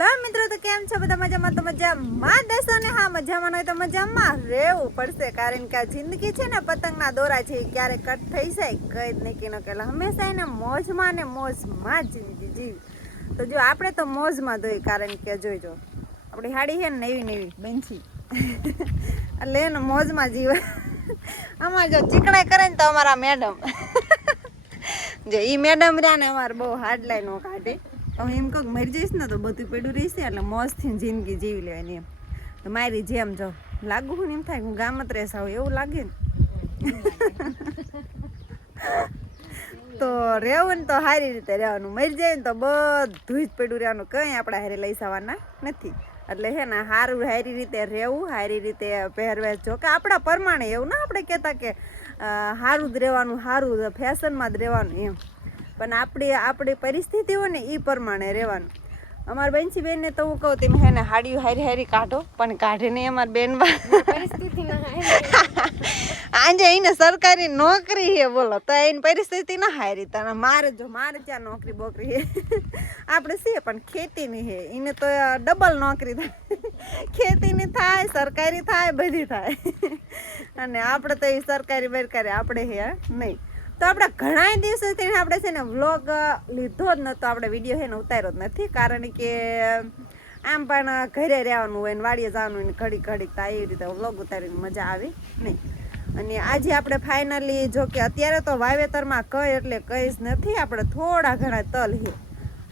Hello મિત્રો, તો કેમ છો બધા? મજામાં? તો મજામાં દેશો ને? હા, મજામાં હોય તો મજામાં રહેવું પડશે, કારણ કે આ જિંદગી છે ને પતંગના દોરા છે, ક્યારે કટ થઈ જાય કઈ જ નક્કી ન કરેલા. હંમેશા એને મોજમાં ને મોજમાં જ જિંદગી જીવી. તો જો આપણે તો મોજમાં દોઈ, કારણ કે જોઈજો આપણી હાડી છે ને નવી નવી બનશી એટલે એને મોજમાં જીવે. આમાં જો ચીકણાઈ કરે ને તો અમારા મેડમ જો ઈ મેડમ રહ્યા ને અમારે બહુ હાર્ડ લાઈનો કાઢે. હું એમ કહું મરી જઈશ ને તો બધું પડ્યું રહીશે, એટલે મોજથી જિંદગી જીવી લેવાની એમ. તો મારી જેમ જો લાગુ હું એમ થાય હું ગામ જ રહેશા હોય એવું લાગે ને. તો રહેવું ને તો સારી રીતે રહેવાનું, મરી જાય ને તો બધું જ પડ્યું રહેવાનું, કંઈ આપણા હારે લઈ જવાના નથી. એટલે હે ને સારું સારી રીતે રહેવું, સારી રીતે પહેરવેશ, જો કે આપણા પ્રમાણે, એવું ના આપણે કહેતા કે સારું જ રહેવાનું, સારું ફેશનમાં જ રહેવાનું એમ, પણ આપણી પરિસ્થિતિ હોય ને એ પ્રમાણે રહેવાનું. અમારા બેનસી બેનને તો હું કહું તમે હે ને હાડીઓ હારી હારી કાઢો, પણ કાઢે નહીં અમારી બેનમાં પરિસ્થિતિ આજે એને સરકારી નોકરી છે બોલો, તો એની પરિસ્થિતિ ના હારી. તને મારે ત્યાં નોકરી બોકરી છે આપણે છીએ, પણ ખેતીની છે, એને તો ડબલ નોકરી થાય, ખેતીની થાય, સરકારી થાય, બધી થાય. અને આપણે તો એ સરકારી બરકારી આપણે છે નહીં. તો આપણે ઘણા દિવસોથી આપણે છે ને વ્લોગ લીધો જ નહોતો, આપણે વિડીયો છે ને ઉતાર્યો જ નથી, કારણ કે આમ પણ ઘરે રહેવાનું હોય ને વાડીએ જવાનું હોય ને ઘડીક ઘડીક, તો એવી રીતે વ્લોગ ઉતારીને મજા આવી નહીં. અને આજે આપણે ફાઇનલી, જો કે અત્યારે તો વાવેતરમાં કંઈ એટલે કંઈ જ નથી, આપણે થોડા ઘણા તલ છે,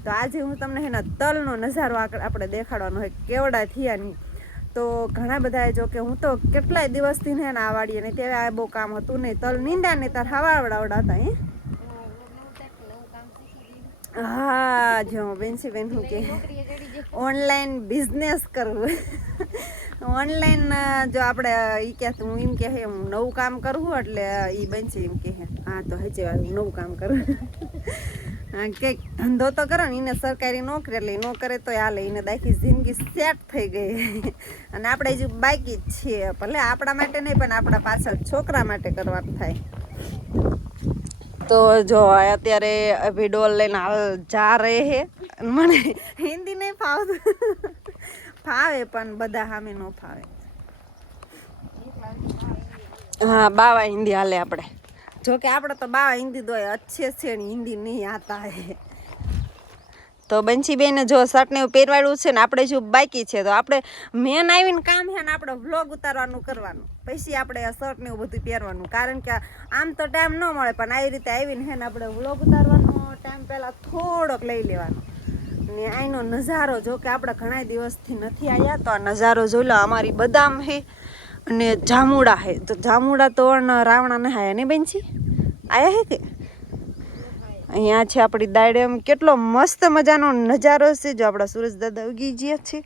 તો આજે હું તમને છે ને તલનો નજારો આપણે દેખાડવાનો હોય કેવડા થયા નહીં. તો ઘણા બધા, જો કે હું તો કેટલાય દિવસથી ને આ વાડીએ નહીં, ત્યારે આ બહુ કામ હતું નહીં, તલ નીંદા ને તાર હવાવડાવડા હતા હે. હા જો બેનસી બેન હું કે ઓનલાઈન બિઝનેસ કરવું, ઓનલાઈન જો આપણે એ કે હું એમ કે હું નવું કામ કરવું, એટલે એ બનશે એમ કે હા તો હજી વાર નવું કામ કરું. કંઈક ધંધો તો કરો ને, એને સરકારી નોકરી એટલે ન કરે તો હાલે, એને દાખી જિંદગી સેટ થઈ ગઈ. અને આપણે જે બાકી જ છીએ, ભલે આપણા માટે નહીં પણ આપણા પાછળ છોકરા માટે કરવાનું થાય. તો જો અત્યારે અભી ડોલ લઈને હાલ જા રહે હે. મને હિન્દી નહીં ફાવતું, ફાવે પણ બધા સામે ન ફાવે. હા બાવા હિન્દી હાલે આપણે, જો કે આપણે તો બાવા હિન્દી દોય અચ્છે છે ને હિન્દી નહીં આતા હે. તો બંસી બેને જો શર્ટ ને એવું પહેરવાડ્યું છે ને, આપણે જો બાકી છે તો આપણે મેન આવીને કામ છે ને આપણે વ્લોગ ઉતારવાનું કરવાનું, પછી આપણે શર્ટ ને એવું બધું પહેરવાનું, કારણ કે આમ તો ટાઈમ ન મળે, પણ આવી રીતે આવીને છે ને આપણે વ્લોગ ઉતારવાનો ટાઈમ પહેલાં થોડોક લઈ લેવાનો. ને આનો નજારો જો કે આપણે ઘણા દિવસથી નથી આવ્યા, તો આ નજારો જોઈ લો. અમારી બદામ છે અને જામુડા છે, તો જામુડા તો રાવણા ના આયા ને બેનસી આયા હે કે અહીંયા છે આપણી દાડેમ. કેટલો મસ્ત મજાનો નજારો છે, જો આપણા સુરજ દાદા ઉગી ગયા છે.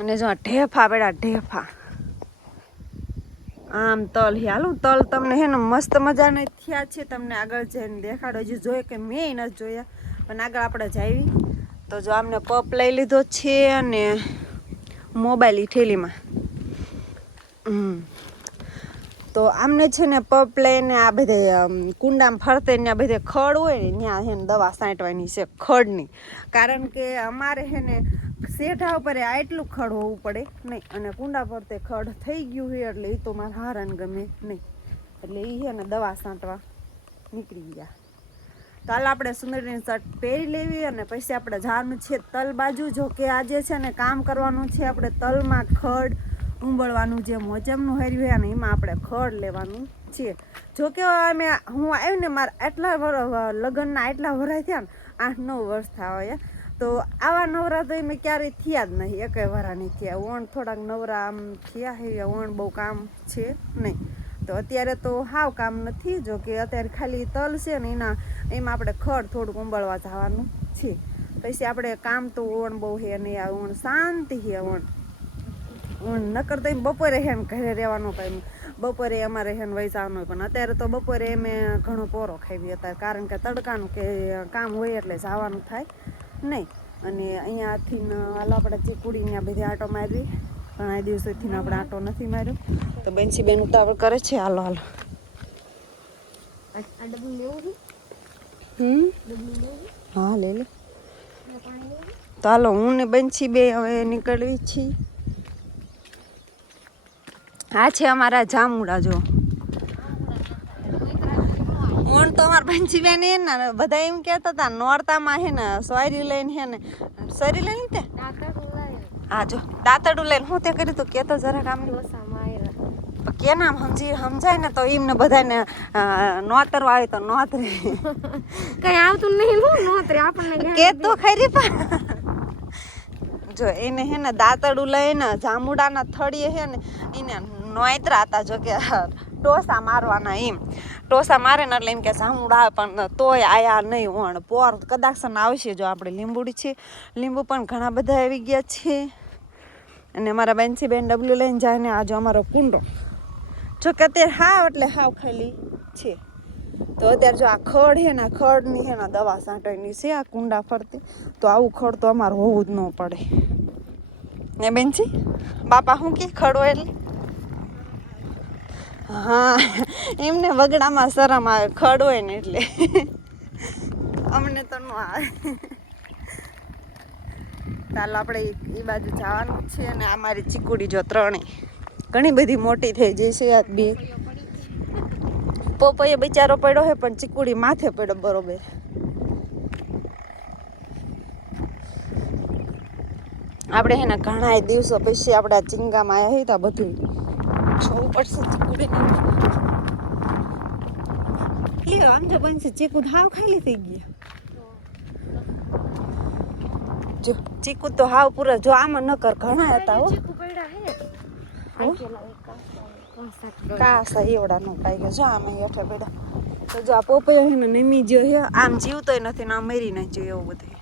અને જો ઢેફા બેડા ઢેફા, આમ તલ હાલું તલ તમને હે ને મસ્ત મજાના થયા છે, તમને આગળ જઈને દેખાડો. હજી જોઈએ કે મેં નથી જોયા, પણ આગળ આપણે જાવી. તો જો આમને પપ લઈ લીધો છે અને મોબાઈલ થેલીમાં. તો આમને છે ને પપ લઈને આ બધે કુંડામાં ફરતે ને આ બધે ખડ હોય ને ત્યાં છે ને દવા છાંટવાની છે ખડની, કારણ કે અમારે છે ને શેઠા ઉપર આટલું ખડ હોવું પડે નહીં, અને કુંડા ફરતે ખડ થઈ ગયું હોય એટલે એ તો મારે હારાને ગમે નહીં, એટલે એ છે ને દવા છાંટવા નીકળી ગયા. તો હાલ આપણે સુંદરીની શર્ટ પહેરી લેવી અને પછી આપણે જવાનું છે તલ બાજુ. જો કે આજે છે ને કામ કરવાનું છે આપણે તલમાં ખડ ઉંબળવાનું, જે મોજમનું હાર્યું હોય ને એમાં આપણે ખડ લેવાનું છે. જો કે અમે હું આવી ને મારા આટલા લગ્નના આટલા વરાય થયા ને 8-9 વર્ષ થયા, તો આવા નવરા તો મેં ક્યારેય થયા જ નહીં, એકેય વરા નહીં થયા. ઓણ થોડાક નવરા આમ થયા હે, ઓણ બહુ કામ છે નહીં. તો અત્યારે તો હાવ કામ નથી, જો કે અત્યારે ખાલી તલ છે ને એમાં આપણે ખડ થોડુંક ઉંબળવા જવાનું છે. પછી આપણે કામ તો ઓણ બહુ હે નહીં, આ ઓણ શાંતિ હે. ઓણ નકર તો એમ બપોરે હે ને ઘરે રહેવાનું, કંઈ બપોરે અમારે હે ને વહી જવાનું હોય, પણ અત્યારે તો બપોરે અમે ઘણો પોરો ખાવી અત્યારે, કારણ કે તડકાનું કે કામ હોય એટલે જવાનું થાય નહીં. અને અહીંયાથી હાલો આપણે ચીકુડીને બધી આટો મારવી, ઘણા દિવસોથી આપણે આટો નથી માર્યો. તો બેનસી બેન ઉતાવળ કરે છે, હાલો હાલો. હા લઈ લે. તો હાલો હું ને બંછી બે હવે નીકળવી છીએ. આ છે અમારા જામુડા. જો મોણ તો અમારા બંછી બેન હે ને બધા એમ કહેતા હતા નોરતામાં હે ને સોયરી લઈને હે ને સોયરી લઈને તે હા જો દાંતડું લઈને હું તે કર્યું તું કેતો જરાક આમ કે નામ સમજાય ને તો એમને બધાને નોતરવા આવે તો નોતરે કઈ આવતું નહીં નોતરે આપણને કે તો ખરી પણ જો એને હે ને દાંતડું લઈને જામુડાના થળીએ હે ને એને નોતરા હતા. જો કે ટોસા મારવાના એમ ટોસા મારે ને એટલે એમ કે જામુડા પણ તોય આયા નહીં વણ પોર કદાચ આવશે. જો આપણે લીંબુડી છે લીંબુ પણ ઘણા બધા આવી ગયા છે. અને અમારા બેન્સી બેન ડબલ્યુ લઈને જાય ને આજે અમારો કુંડો જો કે અત્યારે હાવ એટલે હાવ ખાલી છે. તો અત્યારે જો આ ખડ છે ને ખડની છે ને દવા છાંટવાની છે આ કુંડા ફરતી. તો આવું ખડ તો અમારે હોવું જ ન પડે ને બેનજી. બાપા શું કે ખડ હોય એટલે હા એમને વગડામાં શરમ આવે ખડ હોય ને એટલે અમને તો ન આવે. ચાલો આપણે એ બાજુ જવાનું છે. અને આ મારી ચીકુડી જો ત્રણેય ઘણી બધી મોટી થઈ જશે. આ બે પોપૈયો બિચારો પડ્યો છે પણ ચીકુડી માથે પડ્યો બરોબર. આપણે હે ને ઘણા દિવસો પછી આપણે આ ચીંગામાં આવ્યા હતા બધું જોવું પડશે. ચીકુડી લ્યો આમ જો બનશે ચીકુ હાવ ખાલી થઈ ગયા. જો ચીકુ તો હાવ પૂરા જો આમાં નકર ઘણા હતા હો કાસા એવડા નો પાઈ ગયા. જો આમાં હેઠે પડ્યા તો જો આ પોપૈયો હે ને નમી ગયો હે આમ જીવતોય નથી ને આમ મરી નાખ્યો એવું બધું.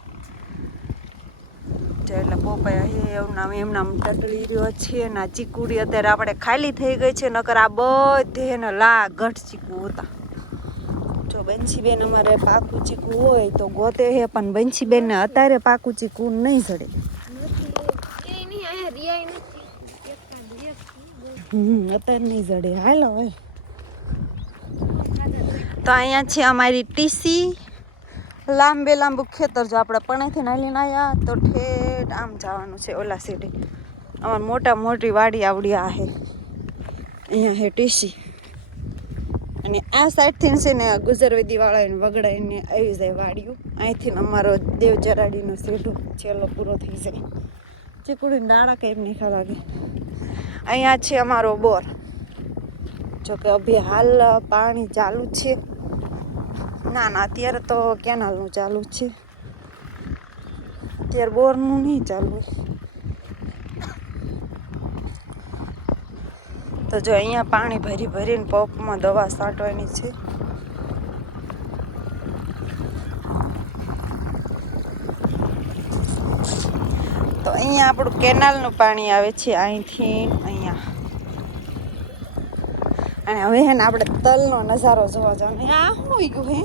જો એટલે પોપૈયા હે એવું નામ એમના ટટલી રહ્યો છે ને આ ચીકુડી અત્યારે આપણે ખાલી થઈ ગઈ છે. નકર આ બધે ને લા ગઢ ચીકુ હતા. જો બંછી બેન અમારે પાકું ચીકુ હોય તો ગોતે હે પણ બંછી બેન ને અત્યારે પાકું ચીકુ નહીં જડે. અત્યારે નહીં જડે. હાલો હવે તો અહીંયા છે અમારી ટીસી લાંબે લાંબુ ખેતર. જો આપણે પણેથી નાલીને આવ્યા તો ઠેઠ આમ જવાનું છે ઓલા સીડે. અમારી મોટા મોટી વાડી આવડી આ હે અહીંયા હે ટીસી. અને આ સાઈડથી છે ને ગુજરવેદી વાળાને વગડાઈને આવી જાય વાડીઓ. અહીંથી અમારો દેવ ચરાડીનો સીધો છેલ્લો પૂરો થઈ જાય. ચીકુડી દાણા કંઈક નીખા લાગે. અહીંયા છે અમારો બોર. જો કે અભી હાલ પાણી ચાલુ છે. ના ના અત્યારે તો કેનાલનું ચાલુ છે. અત્યારે બોરનું નહીં ચાલુ. તો જો અહીંયા પાણી ભરી ભરીને પંપમાં દવા છાંટવાની છે. તો અહીંયા આપણું કેનાલનું પાણી આવે છે અહીંથી અહીંયા. અને હવે હે ને આપણે તલનો નજારો જોવા જવાનું. આ શું ગયું હે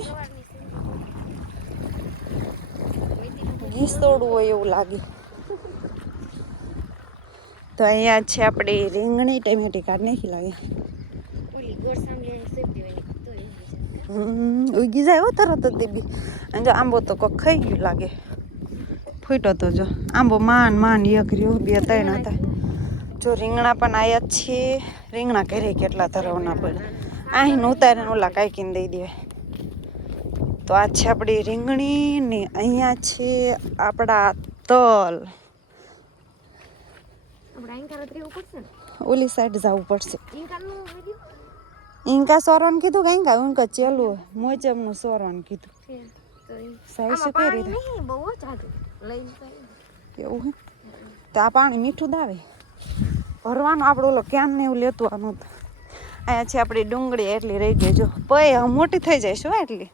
ઘીસોડું હોય એવું લાગે. તો અહીંયા છે આપણે રીંગણી ટમેટી કાઢ નાખી લાગે. ઉગી જાય હો તરત જ તે બી. અને જો આંબો તો કોક ખાઈ ગયું લાગે. ફૂટ્યો તો જો આંબો માન એક રહ્યો 2 3 હતા. જો રીંગણા પણ આયા છે. રીંગણા ઘરે કેટલા ધરવના પડ્યા. અહીં ઉતારીને ઓલા કાંઈકીને દઈ દેવાય. તો આ છે આપણી રીંગણી ને અહીંયા છે આપણા તલ. ઓલી સાઈડ જવું પડશે. ઇન્કા સોરવાનું કીધું કે ઇન્કા ચેલું મોચમનું સોરવાનું કીધું. સાહેબ શું કરી એવું હે તો આ પાણી મીઠું દાવે ભરવાનું. આપણે ઓલો ક્યાં ને એવું લેતું આનું. અહીંયા છે આપણી ડુંગળી એટલી રહી ગઈ. જો પય મોટી થઈ જાય શું એટલી.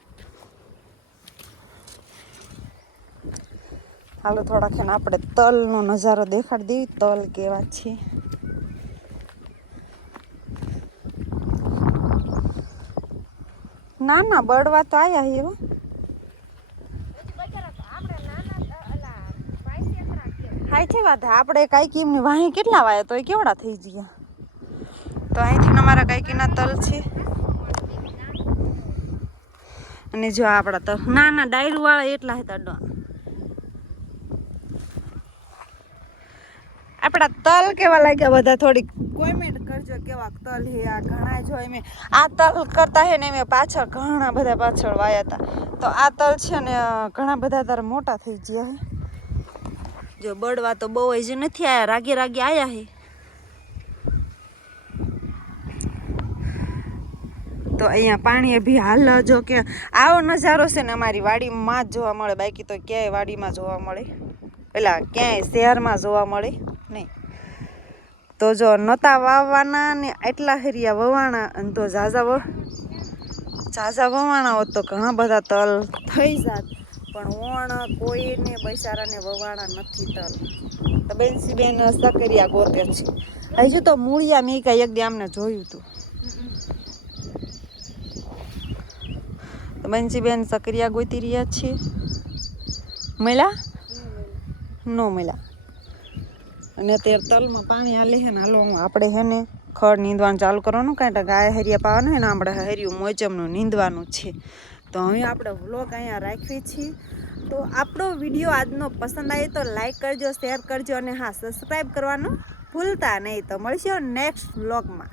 હાલો થોડાક એને આપણે તલનો નજારો દેખાડી દઈએ. તલ કેવા છે. ના ના બળવા તો આયા હે એવા. હાઈ છે વાત. આપણે કાંઈક એમની વાહી કેટલા વાયા તો એ કેવડા થઈ ગયા. તો અહીંથી અમારા કાંઈકીના તલ છે. અને જો આપણા તલ ના ડાયરું વાળા એટલા હતા. આપણા તલ કેવા લાગ્યા બધા થોડીક કોમેન્ટ કરજો કેવા તલ હે આ ઘણા જો મેં આ તલ કરતા હે ને મેં પાછળ ઘણા બધા પાછળ વાયા હતા તો આ તલ છે ને ઘણા બધા તારા મોટા થઈ ગયા હે જો બળવા તો બહુ જ નથી આયા રાગે રાગે આયા હે તો અહીંયા પાણી બી હાલ જો કે આવો નજારો છે ને અમારી વાડીમાં જ જોવા મળે બાકી તો ક્યાંય વાડીમાં જોવા મળે પેલા ક્યાંય શહેરમાં જોવા મળે નહીં તો જો નહોતા વાવવાના ને એટલા હેરિયા વવાણા અને તો ઝાઝા વવાણા હોત તો ઘણા બધા તલ થઈ જાત પણ વણ કોઈને બૈસારાને વવાણા નથી તલ તો બેન સકરિયા ગોતે છે હજુ તો મૂળિયા મેં કાંઈ એક દી આમને જોયું હતું તો બેન સકરિયા ગોતી રહ્યા છીએ મળ્યા નો મળ્યા અને અત્યારે તલમાં પાણી હાલે છે ને હાલો આપણે છે ને ખડ નીંદવાનું ચાલુ કરવાનું કાંઈ તો ગાય હરિયા પાવાનું હોય ને આપણે હરિયું મોચમનું નીંદવાનું છે તો હવે આપણે વ્લોગ અહીંયા રાખીએ છીએ તો આપણો વિડીયો આજનો પસંદ આવે તો લાઈક કરજો શેર કરજો અને હા સબસ્ક્રાઈબ કરવાનું ભૂલતા નહીં તો મળીશું નેક્સ્ટ વ્લોગમાં